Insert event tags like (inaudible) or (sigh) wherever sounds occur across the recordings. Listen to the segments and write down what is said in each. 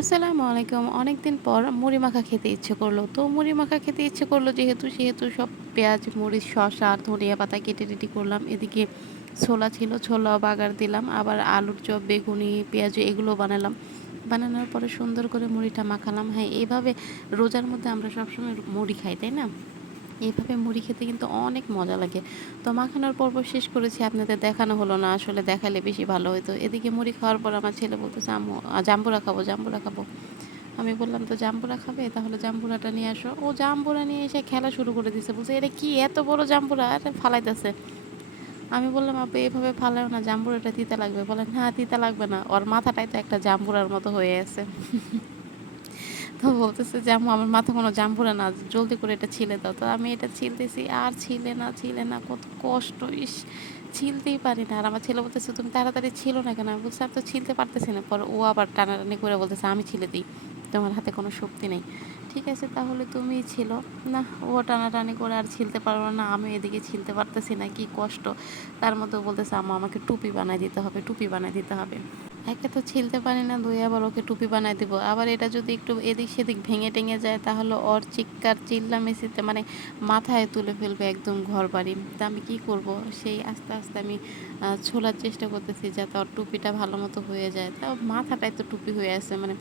আসসালামু আলাইকুম। অনেকদিন পর মুড়ি মাখা খেতে ইচ্ছে করল। তো মুড়ি মাখা খেতে ইচ্ছে করল যেহেতু, সেহেতু সব পেঁয়াজ, মরিচ শশা ধনিয়া পাতা কেটে রেডি করলাম। এদিকে ছোলা ছিল, ছোলা বাগার দিলাম। আবার আলুর চপ, বেগুনি, পেঁয়াজ এগুলো বানালাম। বানানোর পরে সুন্দর করে মুড়িটা মাখালাম। হ্যাঁ এভাবে রোজার মধ্যে আমরা সবসময় মুড়ি খাই, তাই না? এইভাবে মুড়ি খেতে কিন্তু অনেক মজা লাগে। তো মাখানোর পর্ব শেষ করেছি, আপনাদের দেখানো হলো না, আসলে দেখালে বেশি ভালো হতো এদিকে মুড়ি খাওয়ার পর আমার ছেলে বলতেছে, আম্মু জাম্বুরা খাব জাম্বুরা খাব। আমি বললাম, তো জাম্বুরা খাবে? তাহলে জাম্বুরাটা নিয়ে আসো। ও জাম্বুরা নিয়ে এসে খেলা শুরু করে দিছে। বলছে, এটা কি এত বড় জাম্বুরা? আরে ফালাইতেছে। আমি বললাম, আপু, এভাবে ফালাও না, জাম্বুরাটা তিতা লাগবে। বলেন হ্যাঁ তিতা লাগবে না। ওর মাথাটাই তো একটা জাম্বুরার মতো হয়ে আছে। তো বলতেছে যে, আম্মু, আমার মাথা কোনো জাম্বুরা না, জলদি করে এটা ছিলে দাও। তো আমি এটা ছিলতেছি, আর ছিলে না ছিলে না, কত কষ্ট, ইস, ছিলতেই পারি না। আর আমার ছেলে বলতেছে, তুমি তাড়াতাড়ি ছিল না কেন? আমি বলছি আর তো ছিলতে পারতেছি না। পর ও আবার টানাটানি করে বলতেছে, আমি ছিলে দিই, তোমার হাতে কোনো শক্তি নেই। ঠিক আছে, তাহলে তুমি ছিল। না, ও টানাটানি করে আর ছিলতে পারব না, আমি এদিকে ছিলতে পারতেছি না, কি কষ্ট। তার মধ্যে বলতেছে আমা আমাকে টুপি বানাই দিতে হবে, টুপি বানাই দিতে হবে। একে তো ছিলতে পারি না দুই আবার ওকে টুপি বানাই দিব। আবার এটা যদি একটু এদিক সেদিক ভেঙে টেঙে যায়, তাহলে ওর চিৎকার চিল্লা মেসিতে মানে মাথায় তুলে ফেলবে একদম ঘর বাড়ি তা আমি কী করব? সেই আস্তে আস্তে আমি ছোলার চেষ্টা করতেছি যাতে ওর টুপিটা ভালো মতো হয়ে যায়। তা মাথাটাই তো টুপি হয়ে আছে মানে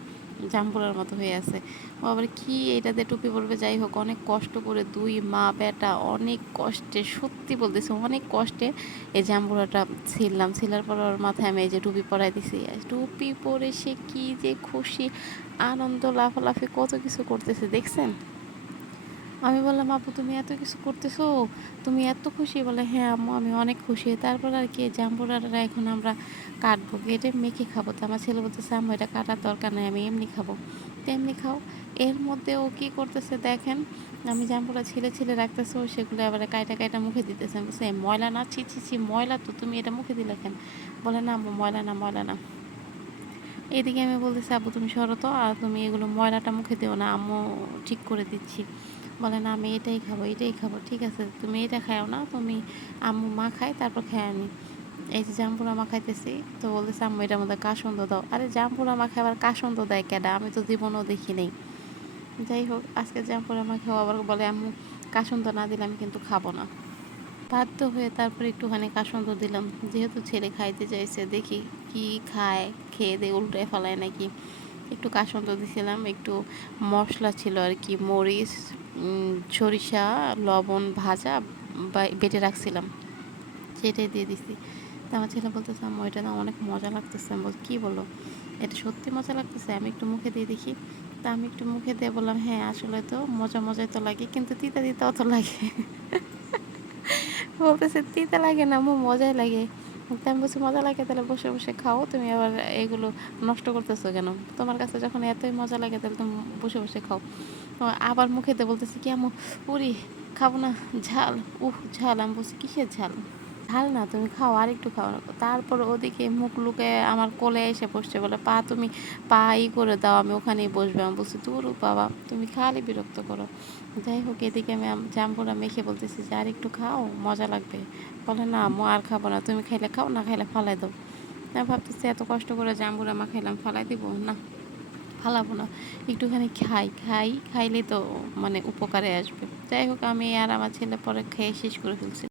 জাম্পুরার মতো হয়ে আছে। ও আবার কি এটাতে টুপি পরবে? যাই হোক, অনেক কষ্ট করে দুই মা বেটা অনেক কষ্টে, সত্যি বলতেছে, অনেক কষ্টে এই জাম্বুরাটা ছিললাম ছিলার পর ওর মাথায় আমি এই যে টুপি পরাই দিছি। টুপি পরে সে কি যে খুশি, আনন্দ, লাফালাফি, কত কিছু করতেছে, দেখছেন? আমি বললাম, আপু, তুমি এত কিছু করতেছো, তুমি এত খুশি? বলে হ্যাঁ আম্মু, আমি অনেক খুশি। তারপর আর কি জাম্বুরাটা এখন আমরা কাটবো। কেটে মেখে খাব। তো আমার ছেলে বলতেছে, আম্মু, এটা কাটার দরকার নেই, আমি এমনি খাব। তো এমনি খাও। এর মধ্যে ও কী করতেছে দেখেন, আমি জাম্বুরা ছেলে ছেলে রাখতেছে, ও সেগুলো এবারে কাইটা কাইটা মুখে দিতেছে। বলছে ময়লা না, ছি ছি ছি, ময়লা তো তুমি এটা মুখে দিলে কেন? বলে, না আম্মু, ময়লা না ময়লা না। এদিকে আমি বলতেছি, আব্বু, তুমি সরো আর তুমি এগুলো ময়লাটা মুখে দিও না, আম্মু ঠিক করে দিচ্ছি। বলে, না, আমি এটাই খাব এটাই খাব, ঠিক আছে, তুমি এটা খাও না, তুমি আম্মু মা খাই তারপর খাই আনি এই যে জাম্পুরা মা খাইতেছি, তো বলতেছে, আম্মু, এটার মধ্যে কাসন্দ দাও? আরে জাম্পুরা মা খাবার কাসন্দ দেয় কেডা? আমি তো জীবনও দেখি নেই। যাই হোক, আজকে জাম্পুরা মা খাওয়া আবার বলে, আম্মু কাসন্দ না দিলে আমি কিন্তু খাব না। বাধ্য হয়ে তারপর একটুখানি কাসন্দ দিলাম। যেহেতু ছেলে খাইতে চাইছে, দেখি কি খায়, খেয়ে দিয়ে উল্টে ফেলায় নাকি। একটু কাসন্দ দিছিলাম, একটু মশলা ছিল আর কি, মরিচ সরিষা, লবণ ভাজা বেটে রাখছিলাম। সেটাই দিয়ে দিছি। তো আমার ছেলে বলতেছে, আম্মু, এটা না অনেক মজা লাগতেছে। আমি বল কী বলো? এটা সত্যি মজা লাগতেছে? আমি একটু মুখে দিয়ে দেখি। তা আমি একটু মুখে দিয়ে বললাম হ্যাঁ আসলে তো মজা মজাই তো লাগে, কিন্তু তিতা তিতা অত লাগে। (laughs) বলতেছে, তিতা লাগে না আমার মজাই লাগে। আমি বলছি, মজা লাগে, তাহলে বসে বসে খাও। তুমি আবার এগুলো নষ্ট করতেছো কেন? তোমার কাছে যখন এতই মজা লাগে, তাহলে তুমি বসে বসে খাও। আবার মুখেতে বলতেছি কি আমু উরি খাব না, ঝাল। উহ, ঝাল, আমি বলছি, কিসের ঝাল? ঝাল না, তুমি খাও, আর একটু খাও না। তারপর ওদিকে মুখ লুকে আমার কোলে এসে বসছে, বলে, পা, তুমি পা ই করে দাও, আমি ওখানেই বসবে। আমি বলছি দূর বাবা, তুমি খালি বিরক্ত করো। যাই হোক, এদিকে আমি জাম্বুরা মেখে বলতেছি যে, আর একটু খাও, মজা লাগবে। বলে, না মো আর খাব না, তুমি খাইলে খাও, না খাইলে ফালাই দাও। আমি ভাবতেছি, এত কষ্ট করে জাম্বুরা মা খাইলাম ফালাই দিব? না। ফালাবো না, একটুখানি খাই খাই, খাইলে তো মানে উপকারে আসবে। যাই হোক, আমি আর আমার ছেলে পরে খেয়ে শেষ করে ফেলছি।